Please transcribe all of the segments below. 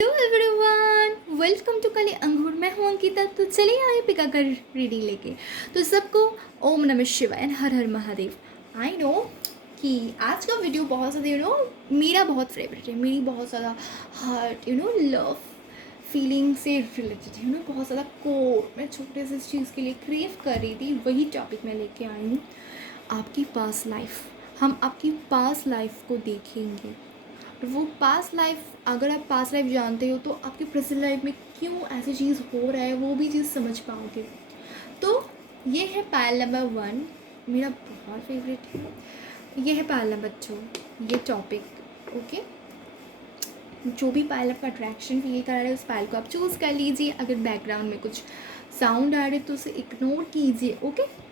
Hello everyone, welcome to कली अंगूर। मैं हूँ अंकिता। तो चलिए आए पिका कर रीडिंग लेके। तो सबको ओम नमः शिवाय and her her Mahadev. I know कि आज का वीडियो बहुत ज़्यादा मेरा बहुत फेवरेट है। मेरी बहुत ज़्यादा हार्ट लव फीलिंग से रिलेटेड है। बहुत ज़्यादा कोर मैं छोटे से इस चीज़ के लिए क्रेव कर रही थी। वही टॉपिक मैं लेके आई हूँ, आपकी पास्ट लाइफ। हम आपकी पास्ट लाइफ को देखेंगे। वो पास्ट लाइफ, अगर आप पास्ट लाइफ जानते हो तो आपकी प्रेजेंट लाइफ में क्यों ऐसी चीज़ हो रहा है वो भी चीज़ समझ पाओगे। तो ये है पायल नंबर 1, मेरा बहुत फेवरेट है। ये है पायल नंबर 2, ये टॉपिक। ओके, जो भी पायल आपका अट्रैक्शन फील कर रहा है उस पायल को आप चूज़ कर लीजिए। अगर बैकग्राउंड में कुछ साउंड आ रहा है तो उसे इग्नोर कीजिए। ओके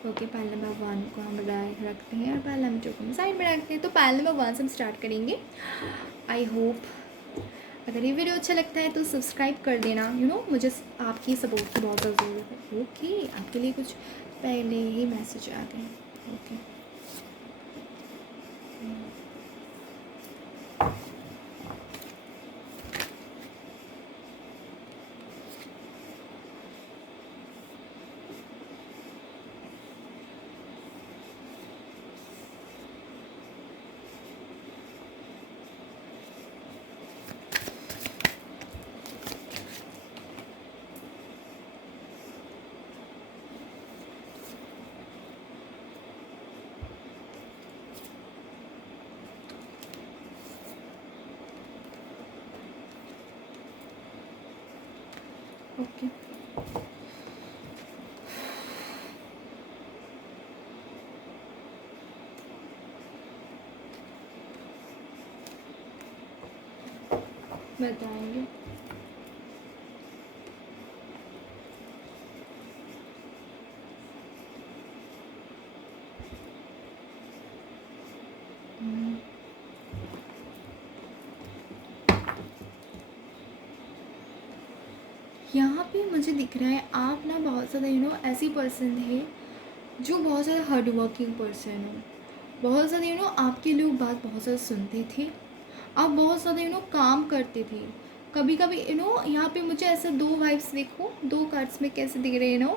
ओके, पायल नंबर 1 को हम रखते हैं और पायल नंबर 2 को हम साइड में रखते हैं। तो पायल नंबर 1 से हम स्टार्ट करेंगे। आई होप अगर ये वीडियो अच्छा लगता है तो सब्सक्राइब कर देना। मुझे आपकी सपोर्ट की बहुत ज़्यादा ज़रूरत है। ओके, आपके लिए कुछ पहले ही मैसेज आ गए। ओके, ओके, बताएंगे। यहाँ पे मुझे दिख रहा है आप ना बहुत ज़्यादा ऐसी पर्सन थे जो बहुत ज़्यादा हार्ड वर्किंग पर्सन हो। बहुत ज़्यादा आपके लोग बात बहुत ज़्यादा सुनते थे। आप बहुत ज़्यादा काम करते थे। कभी कभी यहाँ पे मुझे ऐसे दो वाइब्स देखो, दो कार्ड्स में कैसे दिख रहे हैं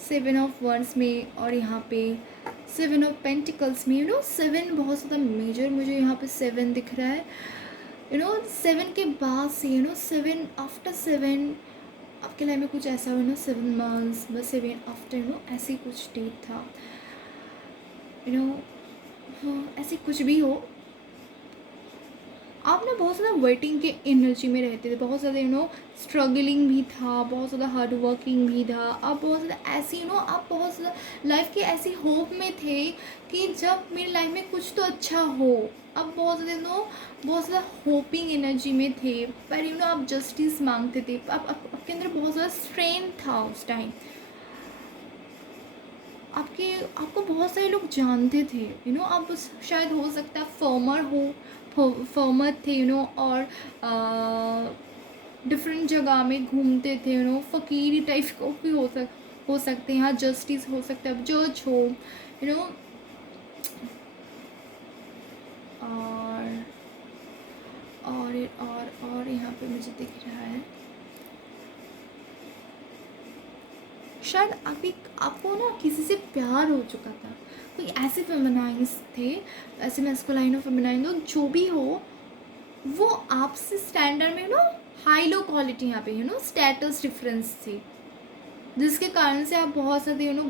7 ऑफ वंस में और यहाँ पे 7 ऑफ पेंटिकल्स में। 7 बहुत ज़्यादा मेजर मुझे यहाँ पे 7 दिख रहा है। 7 के बाद से 7 आफ्टर 7 आपके लाइफ में कुछ ऐसा हो 7 मंथ्स बस 7 आफ्टर ऐसी कुछ डेट था। ऐसे कुछ भी हो, आप ना बहुत ज़्यादा वेटिंग के एनर्जी में रहते थे। बहुत ज़्यादा स्ट्रगलिंग भी था, बहुत ज़्यादा हार्ड वर्किंग भी था। आप बहुत ज़्यादा ऐसी आप बहुत ज़्यादा लाइफ के ऐसी होप में थे कि जब मेरी लाइफ में कुछ तो अच्छा हो। आप बहुत ज़्यादा बहुत ज़्यादा होपिंग एनर्जी में थे। पर आप जस्टिस मांगते थे। आपके अंदर बहुत ज़्यादा स्ट्रेंथ था उस टाइम। आपको बहुत सारे लोग जानते थे। आप शायद हो सकता है फर्मर थे और डिफरेंट जगह में घूमते थे। फ़कीरी टाइप को भी हो सकते हैं। यहाँ जस्टिस हो सकता है, जज हो। यू नो और और यहाँ पे मुझे दिख रहा है शायद आपको ना किसी से प्यार हो चुका था। कोई ऐसे फेमिनाइज थे, ऐसे मैस्कुलाइन और फेमिनाइन हो, जो भी हो वो आपसे स्टैंडर्ड में हाई लो क्वालिटी यहाँ पे स्टेटस डिफरेंस थे, जिसके कारण से आप बहुत ज़्यादा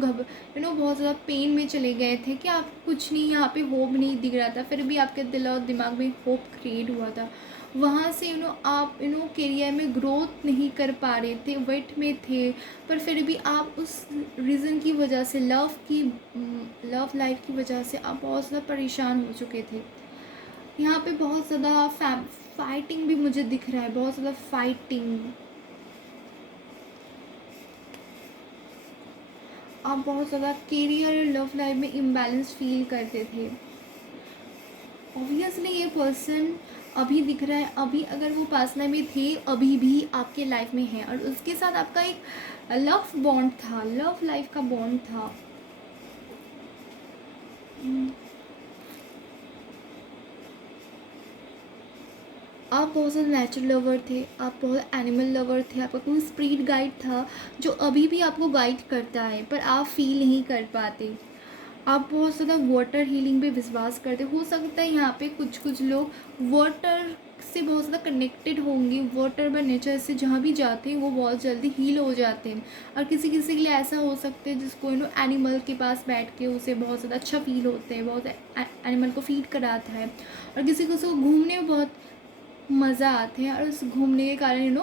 बहुत ज़्यादा पेन में चले गए थे कि आप कुछ नहीं, यहाँ पे होप नहीं दिख रहा था। फिर भी आपके दिल और दिमाग में होप क्रिएट हुआ था। वहाँ से आप करियर में ग्रोथ नहीं कर पा रहे थे, वेट में थे। पर फिर भी आप उस रीज़न की वजह से, लव लाइफ की वजह से आप बहुत ज़्यादा परेशान हो चुके थे। यहाँ पे बहुत ज़्यादा फाइटिंग भी मुझे दिख रहा है, बहुत ज़्यादा फाइटिंग। आप बहुत ज़्यादा करियर और लव लाइफ में इम्बैलेंस फील करते थे। ऑब्वियसली ये पर्सन अभी दिख रहा है, अभी अगर वो पास्ट लाइफ में थे अभी भी आपके लाइफ में है और उसके साथ आपका एक लव बॉन्ड था, लव लाइफ का बॉन्ड था। आप बहुत ज़्यादा नेचर लवर थे, आप बहुत एनिमल लवर थे, आपका कोई स्पिरिट गाइड था जो अभी भी आपको गाइड करता है पर आप फील नहीं कर पाते। आप बहुत ज़्यादा वाटर हीलिंग पे विश्वास करते हो सकता है यहाँ पे कुछ कुछ लोग वाटर से बहुत ज़्यादा कनेक्टेड होंगे, वाटर व नेचर से जहाँ भी जाते हैं वो बहुत जल्दी हील हो जाते हैं। और किसी किसी के लिए ऐसा हो सकता है जिसको एनिमल के पास बैठ के उसे बहुत ज़्यादा अच्छा फील होता है, बहुत एनिमल को फीड कराता है। और किसी को घूमने में बहुत मज़ा आते हैं और उस घूमने के कारण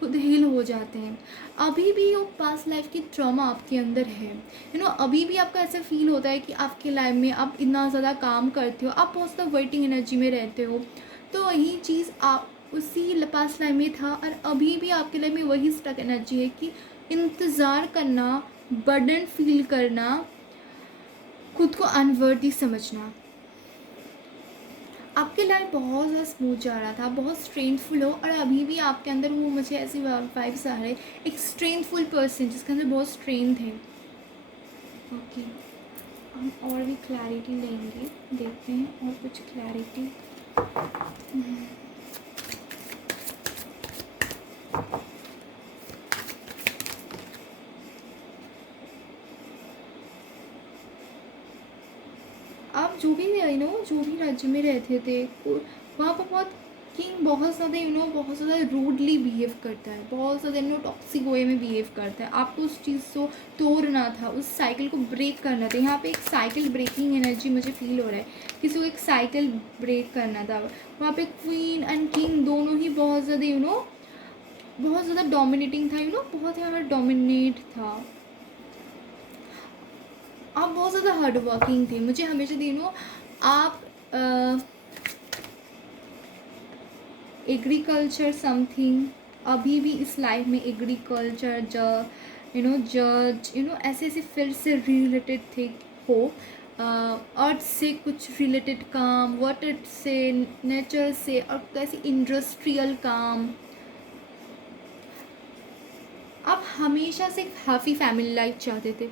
खुद हील हो जाते हैं। अभी भी वो पास्ट लाइफ की ट्रॉमा आपके अंदर है, अभी भी आपका ऐसा फील होता है कि आपके लाइफ में आप इतना ज़्यादा काम करते हो, आप बहुत ज़्यादा वेटिंग एनर्जी में रहते हो। तो वही चीज़ आप उसी पास्ट लाइफ में था और अभी भी आपके लाइफ में वही स्टक एनर्जी है कि इंतज़ार करना, बर्डन फील करना, खुद को अनवर्दी समझना। आपकी लाइफ बहुत ज़्यादा स्मूथ जा रहा था, बहुत स्ट्रेंथफुल हो, और अभी भी आपके अंदर वो मुझे ऐसी वाइब्स आ रहे, एक स्ट्रेंथफुल पर्सन जिसके अंदर बहुत स्ट्रेंथ है। ओके, हम और भी क्लैरिटी लेंगे, देखते हैं और कुछ क्लैरिटी। आप जो भी जो भी राज्य में रहते थे वहाँ पर बहुत किंग बहुत ज़्यादा बहुत ज़्यादा रूडली बिहेव करता है, बहुत ज़्यादा टॉक्सिक वे में बिहेव करता है। आपको उस चीज़ को तोड़ना था, उस साइकिल को ब्रेक करना था। यहाँ पे एक साइकिल ब्रेकिंग एनर्जी मुझे फील हो रहा है, किसी को एक साइकिल ब्रेक करना था। वहाँ पे क्वीन एंड किंग दोनों ही बहुत ज़्यादा बहुत ज़्यादा डोमिनेटिंग था, बहुत यहाँ पर डोमिनेट था। आप बहुत ज़्यादा हार्ड वर्किंग थे, मुझे हमेशा आप एग्रीकल्चर समथिंग, अभी भी इस लाइफ में एग्रीकल्चर जज ऐसे ऐसे फील्ड से रिलेटेड थे हो, अर्थ से कुछ रिलेटेड काम, वाटर से, नेचर से, और कैसे इंडस्ट्रियल काम। आप हमेशा से हैप्पी फैमिली लाइफ चाहते थे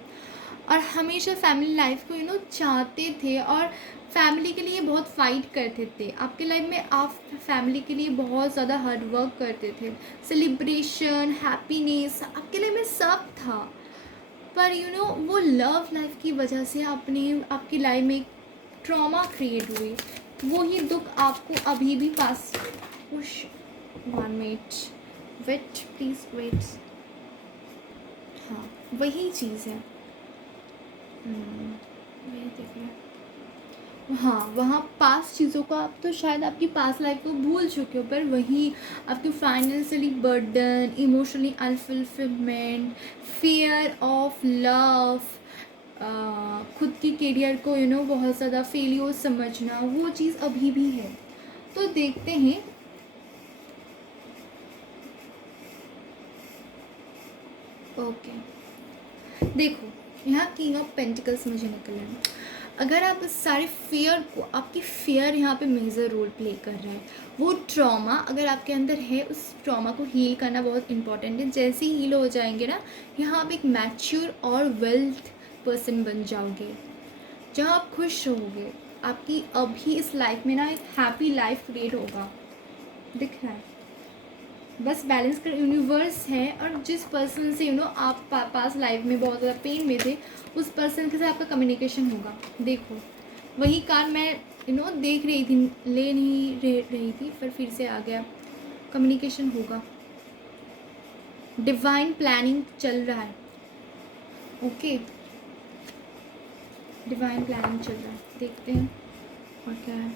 और हमेशा फैमिली लाइफ को चाहते थे और फैमिली के लिए बहुत फाइट करते थे। आपके लाइफ में आप फैमिली के लिए बहुत ज़्यादा हार्ड वर्क करते थे, सेलिब्रेशन, हैप्पीनेस आपके लाइफ में सब था। पर वो लव लाइफ की वजह से आपकी लाइफ में ट्रॉमा क्रिएट हुई, वो ही दुख आपको अभी भी पास। उश 1 मिनट वेट प्लीज़ वेट। हाँ, वही चीज़ है। हाँ, वहाँ पास चीज़ों को आप तो शायद आपकी पास लाइफ को भूल चुके हो, पर वही आपकी financially burden, emotionally unfulfilment, fear of love, खुद की करियर को बहुत ज़्यादा फेलियर समझना, वो चीज़ अभी भी है। तो देखते हैं। ओके, देखो यहाँ किंग ऑफ पेंटिकल्स मुझे निकल रहा है। अगर आप इस सारे फियर को, आपकी फियर यहाँ पे मेजर रोल प्ले कर रहा है। वो ट्रॉमा अगर आपके अंदर है, उस ट्रॉमा को हील करना बहुत इंपॉर्टेंट है। जैसे ही हील हो जाएंगे ना, यहाँ आप एक मैच्योर और वेल्थ पर्सन बन जाओगे, जहाँ आप खुश रहोगे। आपकी अभी इस लाइफ में ना एक हैप्पी लाइफ क्रिएट होगा, दिख रहा है। बस बैलेंस कर यूनिवर्स है, और जिस पर्सन से आप पास लाइफ में बहुत ज़्यादा पेन में थे, उस पर्सन के साथ आपका कम्युनिकेशन होगा। देखो वही कार मैं देख रही थी, ले नहीं रही थी, पर फिर से आ गया। कम्युनिकेशन होगा, डिवाइन प्लानिंग चल रहा है। ओके, डिवाइन प्लानिंग चल रहा है, देखते हैं और क्या है।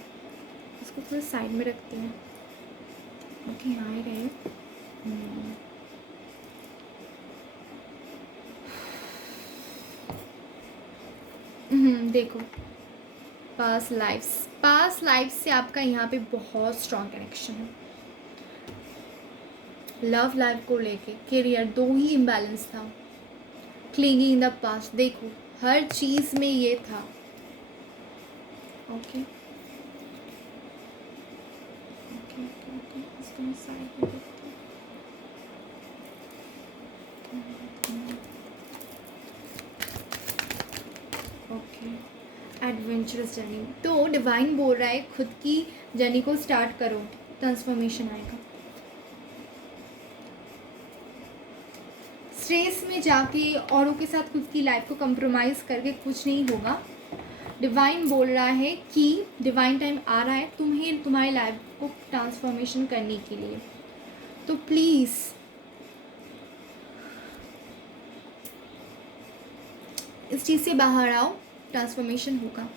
इसको थोड़ा साइड में रखते हैं। ओके, यहाँ ही रहे। देखो पास्ट लाइफ से आपका यहाँ पे बहुत स्ट्रॉन्ग कनेक्शन है। लव लाइफ को लेके, करियर, दो ही इम्बैलेंस था, क्लिंगिंग इन द पास्ट। देखो हर चीज़ में ये था। ओके इसको मैं साइड में रखती हूँ। Okay, adventurous journey. तो डिवाइन बोल रहा है खुद की जर्नी को स्टार्ट करो, ट्रांसफॉर्मेशन आएगा। स्ट्रेस में जाके औरों के साथ खुद की लाइफ को कंप्रोमाइज़ करके कुछ नहीं होगा। डिवाइन बोल रहा है कि डिवाइन टाइम आ रहा है तुम्हें तुम्हारी लाइफ को ट्रांसफॉर्मेशन करने के लिए। तो प्लीज़ इस चीज़ से बाहर आओ, ट्रांसफॉर्मेशन होगा।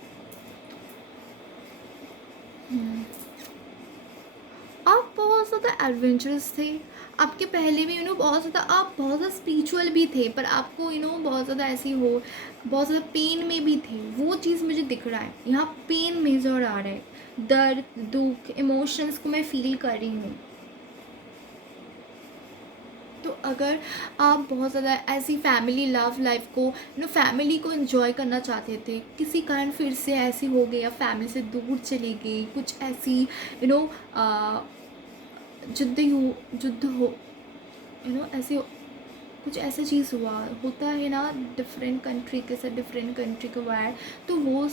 आप बहुत ज़्यादा एडवेंचरस थे, आपके पहले भी बहुत ज़्यादा, आप बहुत ज़्यादा स्पिरिचुअल भी थे, पर आपको बहुत ज़्यादा ऐसी हो, बहुत ज़्यादा पेन में भी थे। वो चीज़ मुझे दिख रहा है यहाँ, पेन मेजर आ रहा है, दर्द, दुख, इमोशंस को मैं फील कर रही हूँ। तो अगर आप बहुत ज़्यादा ऐसी फैमिली लव लाइफ को फैमिली को एंजॉय करना चाहते थे, किसी कारण फिर से ऐसी हो गई, या फैमिली से दूर चली गई, कुछ ऐसी युद्ध हो ऐसे कुछ ऐसा चीज़ हुआ होता है ना, डिफरेंट कंट्री के साथ डिफरेंट कंट्री का वार, तो वो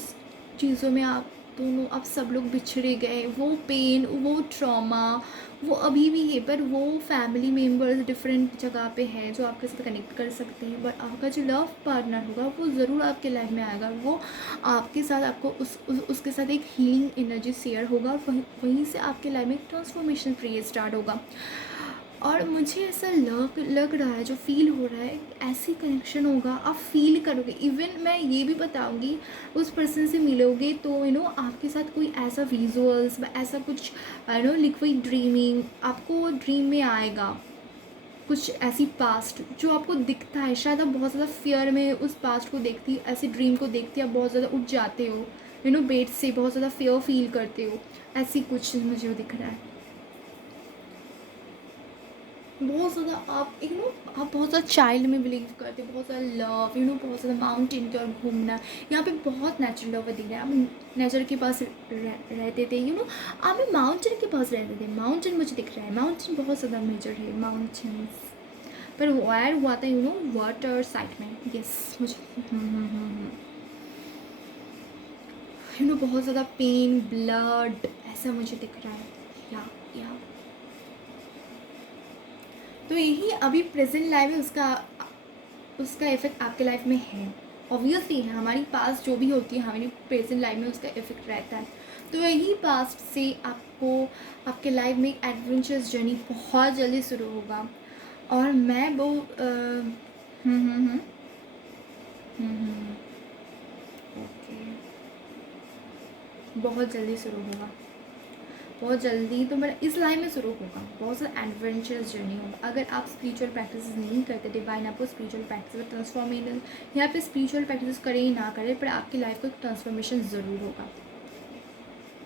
चीज़ों में आप दोनों, आप सब लोग बिछड़े गए, वो पेन, वो ट्रॉमा वो अभी भी है, पर वो फैमिली मेम्बर्स डिफरेंट जगह पे हैं जो आपके साथ कनेक्ट कर सकते हैं। बट आपका जो लव पार्टनर होगा वो ज़रूर आपके लाइफ में आएगा, वो आपके साथ, आपको उसके साथ एक हीलिंग एनर्जी शेयर होगा, और वहीं से आपके लाइफ में ट्रांसफॉर्मेशन क्रिएट स्टार्ट होगा। और मुझे ऐसा लग रहा है, जो फील हो रहा है, ऐसी कनेक्शन होगा, आप फील करोगे। इवन मैं ये भी बताऊंगी, उस पर्सन से मिलोगे तो आपके साथ कोई ऐसा विजुअल्स, ऐसा कुछ लिक्विड ड्रीमिंग आपको ड्रीम में आएगा, कुछ ऐसी पास्ट जो आपको दिखता है। शायद आप बहुत ज़्यादा फियर में उस पास्ट को देखती, ऐसी ड्रीम को देखती, आप बहुत ज़्यादा उठ जाते हो बेड से, बहुत ज़्यादा फियर फील करते हो, ऐसी कुछ मुझे दिख रहा है। बहुत ज़्यादा आप आप बहुत ज़्यादा चाइल्ड में बिलीव करते, बहुत ज़्यादा लव, बहुत ज़्यादा माउंटेन की ओर घूमना, यहाँ पे बहुत नेचुरल लव दिख रहा है। आप नेचर के पास रहते थे, आप भी माउंटेन के पास रहते थे। माउंटेन मुझे दिख रहा है, माउंटेन बहुत ज़्यादा मेजर है, माउंटेन्स, पर वायर हुआ था वाटर साइड में। यस, मुझे बहुत ज़्यादा पेन, ब्लड, ऐसा मुझे दिख रहा है। या तो यही अभी प्रेजेंट लाइफ है, उसका इफ़ेक्ट आपके लाइफ में है। ऑब्वियसली है, हमारी पास्ट जो भी होती है हमारी प्रेजेंट लाइफ में उसका इफ़ेक्ट रहता है। तो यही पास्ट से आपको आपके लाइफ में एक एडवेंचरस जर्नी बहुत जल्दी शुरू होगा, और मैं वो ओके, बहुत जल्दी शुरू होगा, बहुत जल्दी। तो मेरा इस लाइन में शुरू होगा, बहुत सा एडवेंचरस जर्नी होगा। अगर आप स्पिरिचुअल प्रैक्टिस नहीं करते, डिवाइन आपको स्पिरिचुअल प्रैक्टिस ट्रांसफॉर्मेशन, यहाँ पे स्पिरिचुअल प्रैक्टिस करें ही ना करें, पर आपकी लाइफ को ट्रांसफॉर्मेशन ज़रूर होगा।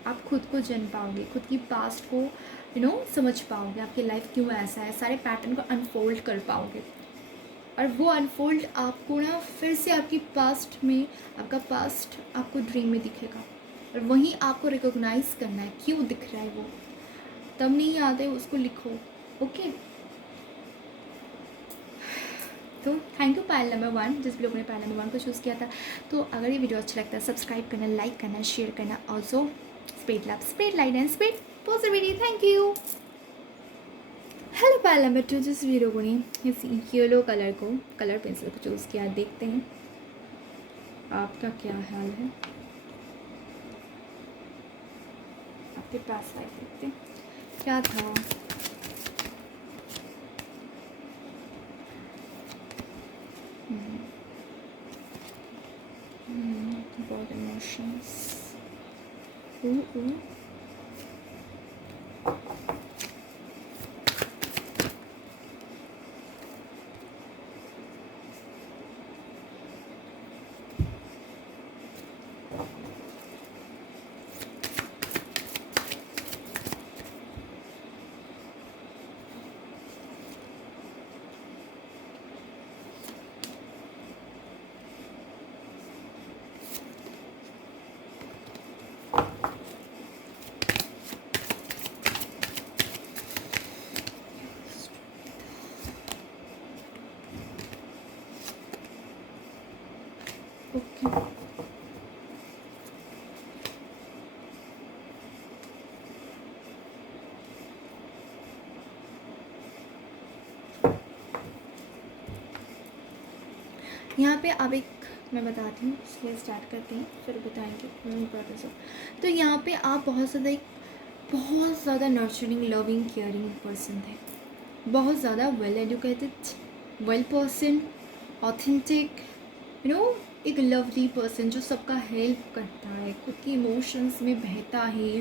आप खुद को जान पाओगे, खुद की पास्ट को समझ पाओगे, आपकी लाइफ क्यों ऐसा है, सारे पैटर्न को अनफोल्ड कर पाओगे। और वो अनफोल्ड आपको फिर से आपकी पास्ट में, आपका पास्ट आपको ड्रीम में दिखेगा, और वहीं आपको रिकॉग्नाइज करना है क्यों दिख रहा है वो। तब नहीं आते, उसको लिखो। ओके, तो थैंक यू पायल नंबर 1, जिस भी लोगों ने पायल नंबर 1 को चूज़ किया था। तो अगर ये वीडियो अच्छा लगता है, सब्सक्राइब करना, लाइक करना, शेयर करना, also spread love, spread light and spread positivity. Thank you. Hello pile number 2, जिस वीडियो को नहीं इस येलो कलर पेंसिल को चूज़ किया, देखते हैं आपका क्या हाल है। आपके पास लाइक देखते हैं क्या था। बहुत इमोशंस। यहाँ पे अब एक मैं बताती हूँ, इसलिए स्टार्ट करते हैं फिर बताएंगे इम्पोर्टेंस ऑफ। तो यहाँ पे आप बहुत ज़्यादा नर्चरिंग, लविंग, केयरिंग पर्सन थे, बहुत ज़्यादा well educated, well person, authentic, एक लवली पर्सन जो सबका हेल्प करता है, खुद के इमोशंस में बहता है,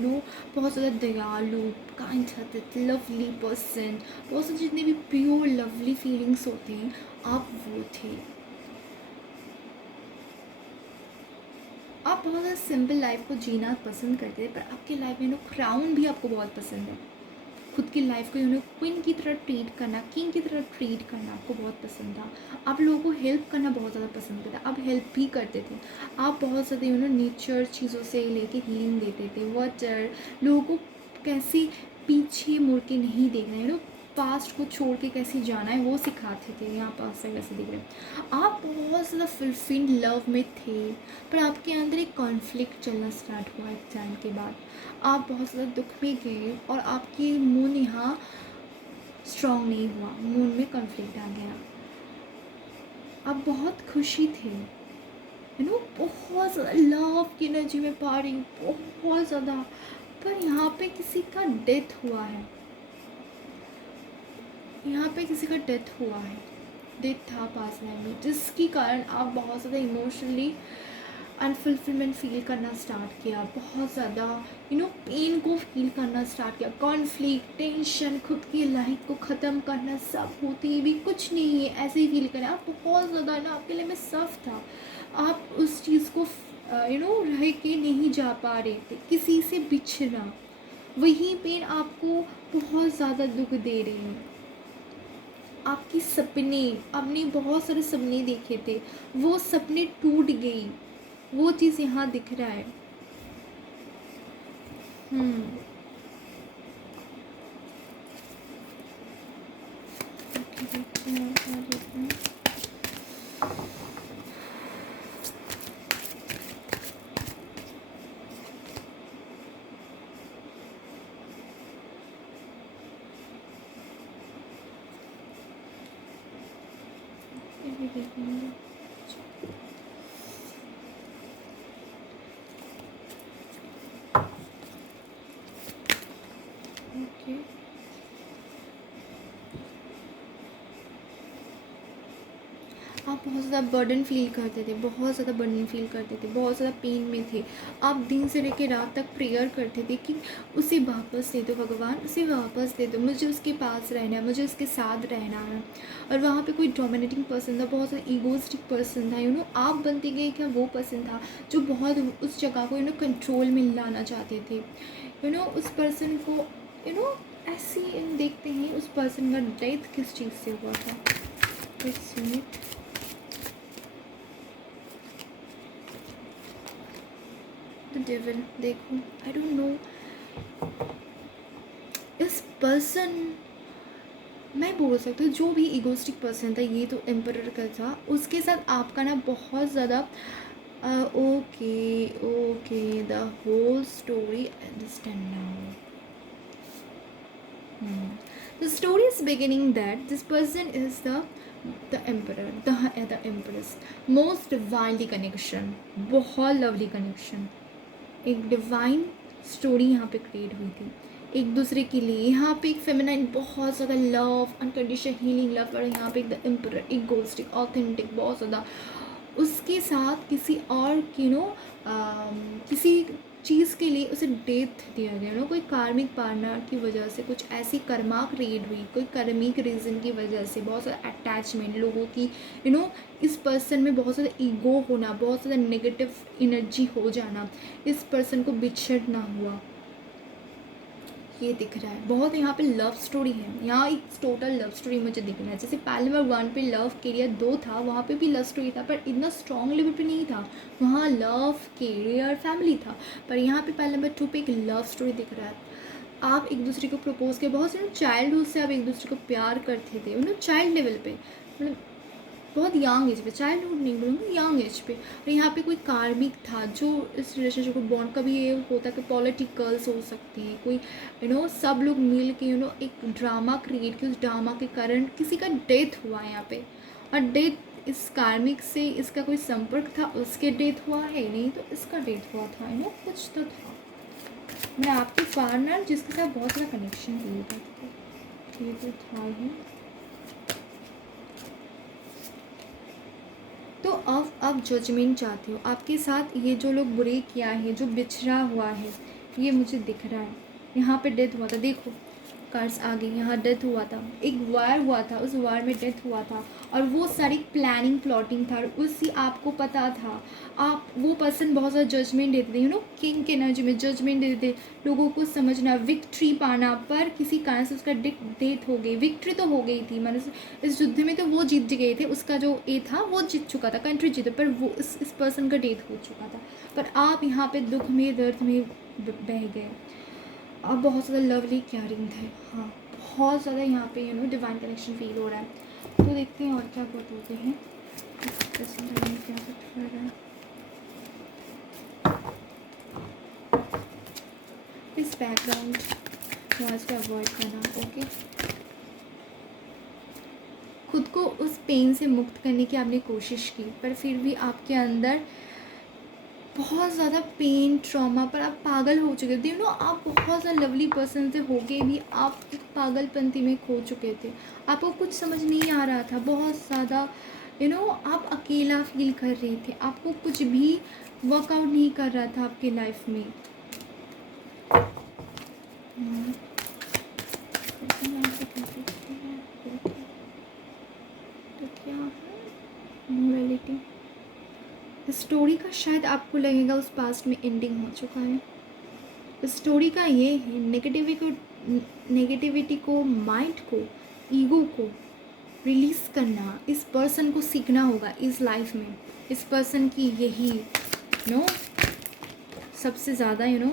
बहुत ज़्यादा दयालु, काइंड हार्टेड, लवली पर्सन, बहुत से जितने भी प्योर लवली फीलिंग्स होते हैं आप वो थे। आप बहुत ज़्यादा सिंपल लाइफ को जीना पसंद करते थे, पर आपके लाइफ में क्राउन भी आपको बहुत पसंद है। खुद की लाइफ को क्वीन की तरह ट्रीट करना, किंग की तरह ट्रीट करना आपको बहुत पसंद था। आप लोगों को हेल्प करना बहुत ज़्यादा पसंद करते, आप हेल्प भी करते थे। आप बहुत ज़्यादा नेचर चीज़ों से लेके हीलिंग देते थे, वाटर, लोगों को कैसे पीछे मुड़ के नहीं देखना, पास्ट को छोड़ के कैसे जाना है वो सिखाते थे। यहाँ पास से वैसे दिख रहे हैं आप बहुत ज़्यादा फुलफिल्ड लव में थे, पर आपके अंदर एक कॉन्फ्लिक्ट चलना स्टार्ट हुआ एक टाइम के बाद। आप बहुत ज़्यादा दुख में गए और आपकी मून यहाँ स्ट्रॉन्ग नहीं हुआ, मून में कॉन्फ्लिक्ट आ गया। आप बहुत खुशी थे, बहुत ज़्यादा लव की एनर्जी में पा रही, बहुत ज़्यादा, पर यहाँ पे किसी का डेथ हुआ है, यहाँ पे किसी का डेथ हुआ है, डेथ था पास में, जिसके कारण आप बहुत ज़्यादा इमोशनली अनफुलफिलमेंट फील करना स्टार्ट किया, बहुत ज़्यादा पेन को फील करना स्टार्ट किया, कॉन्फ्लिक्ट, टेंशन, खुद की लाइफ को ख़त्म करना, सब होती भी कुछ नहीं है ऐसे ही फील करें आप। बहुत ज़्यादा आपके लिए में सफ था, आप उस चीज़ को रह के नहीं जा पा रहे थे, किसी से बिछड़ा, वही पेन आपको बहुत ज़्यादा दुख दे रही है। आपकी सपने, आपने बहुत सारे सपने देखे थे, वो सपने टूट गई, वो चीज़ यहाँ दिख रहा है। आप बहुत ज़्यादा बर्डन फील करते थे, बहुत ज़्यादा बर्डन फील करते थे, बहुत ज़्यादा पेन में थे। आप दिन से लेकर रात तक प्रेयर करते थे कि उसे वापस दे दो भगवान, उसे वापस दे दो, मुझे उसके पास रहना है, मुझे उसके साथ रहना है। और वहाँ पे कोई डोमिनेटिंग पर्सन था, बहुत ज़्यादा ईगोइस्टिक पर्सन था, आप बनते गए क्या वो पर्सन था जो बहुत उस जगह को कंट्रोल में लाना चाहते थे। उस पर्सन को ऐसे देखते हैं उस पर्सन का डेथ किस चीज़ से हुआ था। डेविल, देखो आई डोंट नो, इस पर्सन, मैं बोल सकती हूँ जो भी इगोस्टिक पर्सन था, ये तो एम्परर का था, उसके साथ आपका बहुत ज़्यादा okay the whole story understand now. The story is beginning that this person is the emperor, the empress, most divinely connection, बहुत lovely connection, एक डिवाइन स्टोरी यहाँ पे क्रिएट हुई थी एक दूसरे के लिए। यहाँ पे एक फेमिनाइन, बहुत ज़्यादा लव, अनकंडीशनल हीलिंग लव, और यहाँ पे एक द एम्परर, इगोइस्टिक, ऑथेंटिक, बहुत ज़्यादा उसके साथ किसी और किसी चीज़ के लिए उसे डेथ दिया गया, कोई कार्मिक पार्टनर की वजह से कुछ ऐसी कर्मा क्रिएट हुई, कोई कार्मिक रीज़न की वजह से बहुत ज़्यादा अटैचमेंट, लोगों की इस पर्सन में बहुत ज़्यादा ईगो होना, बहुत ज़्यादा नेगेटिव एनर्जी हो जाना, इस पर्सन को बिछड़ना हुआ, ये दिख रहा है। बहुत यहाँ पे लव स्टोरी है, यहाँ एक टोटल लव स्टोरी मुझे दिख रहा है। जैसे पहले नंबर 1 पे लव कैरियर 2 था, वहाँ पे भी लव स्टोरी था, पर इतना स्ट्रॉन्ग लेवल पे नहीं था, वहाँ लव कैरियर फैमिली था, पर यहाँ पे पहले नंबर 2 पे एक लव स्टोरी दिख रहा है। आप एक दूसरे को प्रपोज किया, बहुत से चाइल्डहुड से आप एक दूसरे को प्यार करते थे, चाइल्ड लेवल पे, मतलब बहुत यंग एज पे, चाइल्डहुड नहीं बोलूँगी, यंग एज पे। और यहाँ पे कोई कार्मिक था जो इस रिलेशनशिप को बॉन्ड, कभी ये होता कि पॉलिटिकल्स हो सकते हैं, कोई सब लोग मिल के एक ड्रामा क्रिएट किया, उस ड्रामा के कारण किसी का डेथ हुआ है यहाँ पे, और डेथ इस कार्मिक से इसका कोई संपर्क था, उसके डेथ हुआ है, नहीं तो इसका डेथ हुआ था, यू नो कुछ तो था। मैं आपके पार्टनर जिसके साथ बहुत सारा कनेक्शन किया था, ये तो था ही। तो अब जजमेंट चाहते हो, आपके साथ ये जो लोग बुरे किया है, जो बिछड़ा हुआ है, ये मुझे दिख रहा है। यहाँ पे डेथ हुआ था, देखो कार्ड्स आ गई, यहाँ डेथ हुआ था, एक वार हुआ था, उस वार में डेथ हुआ था, और वो सारी प्लानिंग प्लॉटिंग था, उसी आपको पता था। आप वो पर्सन बहुत ज़्यादा जजमेंट देते थे, यू नो किंग के एनर्जी में जजमेंट देते थे, लोगों को समझना, विक्ट्री पाना, पर किसी कारण से उसका डेथ हो गई। विक्ट्री तो हो गई थी, मैंने इस युद्ध में तो वो जीत गए थे, उसका जो ए था वो जीत चुका था, कंट्री जीते, पर वो इस पर्सन का डेथ हो चुका था। पर आप यहाँ पे दुख में दर्द में बह गए। आप बहुत ज़्यादा लवली केयरिंग थे, हाँ बहुत ज़्यादा यहाँ पे you know divine connection feel हो रहा है। तो देखते हैं और क्या बताते हैं क्या कुछ कर रहा है। इस बैकग्राउंड नॉइज़ को अवॉइड करना, ओके। खुद को उस पेन से मुक्त करने की आपने कोशिश की, पर फिर भी आपके अंदर बहुत ज़्यादा पेन ट्रॉमा, पर आप पागल हो चुके थे, यू नो आप बहुत ज़्यादा लवली पर्सन से होके भी आप एक पागलपंती में खो चुके थे। आपको कुछ समझ नहीं आ रहा था, बहुत ज़्यादा यू नो आप अकेला फील कर रहे थे, आपको कुछ भी वर्कआउट नहीं कर रहा था आपके लाइफ में। तो क्या है मोरालिटी, स्टोरी का शायद आपको लगेगा उस पास्ट में एंडिंग हो चुका है। स्टोरी का ये है नेगेटिविटी को, माइंड को, ईगो को रिलीज़ करना। इस पर्सन को सीखना होगा इस लाइफ में, इस पर्सन की यही नो सबसे ज़्यादा यू नो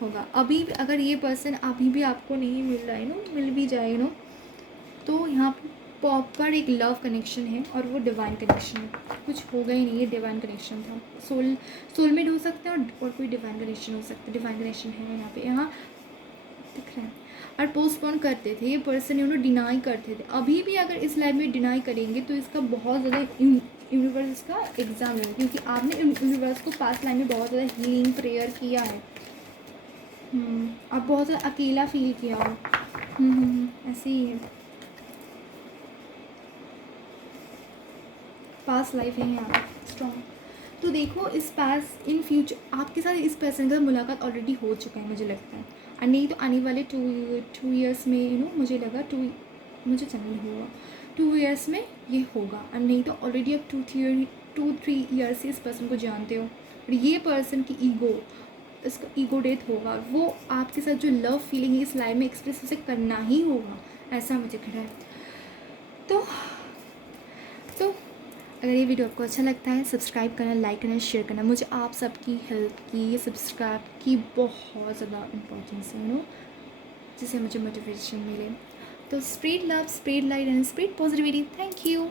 होगा। अभी अगर ये पर्सन अभी भी आपको नहीं मिल रहा है नो, मिल भी जाए नो, तो यहाँ पर प्रॉपर एक लव कनेक्शन है, और वो डिवाइन कनेक्शन है। कुछ होगा ही नहीं, ये डिवाइन कनेक्शन था। सोलमेट हो सकते हैं और कोई डिवाइन कनेक्शन हो सकता है। डिवाइन कनेक्शन है यहाँ पे, यहाँ दिख रहा है। और पोस्टपोन करते थे ये पर्सन, यू नो डिनाई करते थे। अभी भी अगर इस लाइफ में डिनाई करेंगे तो इसका बहुत ज़्यादा यूनिवर्स का एग्जाम लेगा, क्योंकि आपने यूनिवर्स को पास्ट लाइफ में बहुत ज़्यादा हीलिंग प्रेयर किया है। आप बहुत ज़्यादा अकेला फील किया हो। ऐसे ही है, पास्ट लाइफ है यहाँ स्ट्रॉन्ग। तो देखो इस पास इन फ्यूचर आपके साथ इस पर्सन के साथ मुलाकात ऑलरेडी हो चुका है मुझे लगता है, और नहीं तो आने वाले 2 ईयर्स में यू नो मुझे लगा मुझे चैनल होगा 2 ईयर्स में ये होगा, और नहीं तो ऑलरेडी आप 2-3 ईयर्स से इस पर्सन को जानते हो। और ये पर्सन की इसका ईगो डेथ होगा, वो आपके साथ जो लव फीलिंग है इस लाइफ में एक्सप्रेस उसे करना ही होगा, ऐसा मुझे लग रहा है। तो अगर ये वीडियो आपको अच्छा लगता है, सब्सक्राइब करना, लाइक करना, शेयर करना। मुझे आप सबकी हेल्प की, सब्सक्राइब की बहुत ज़्यादा इम्पोर्टेंस है, यू नो, जिससे मुझे मोटिवेशन मिले। तो spread love, spread light and spread positivity. Thank you.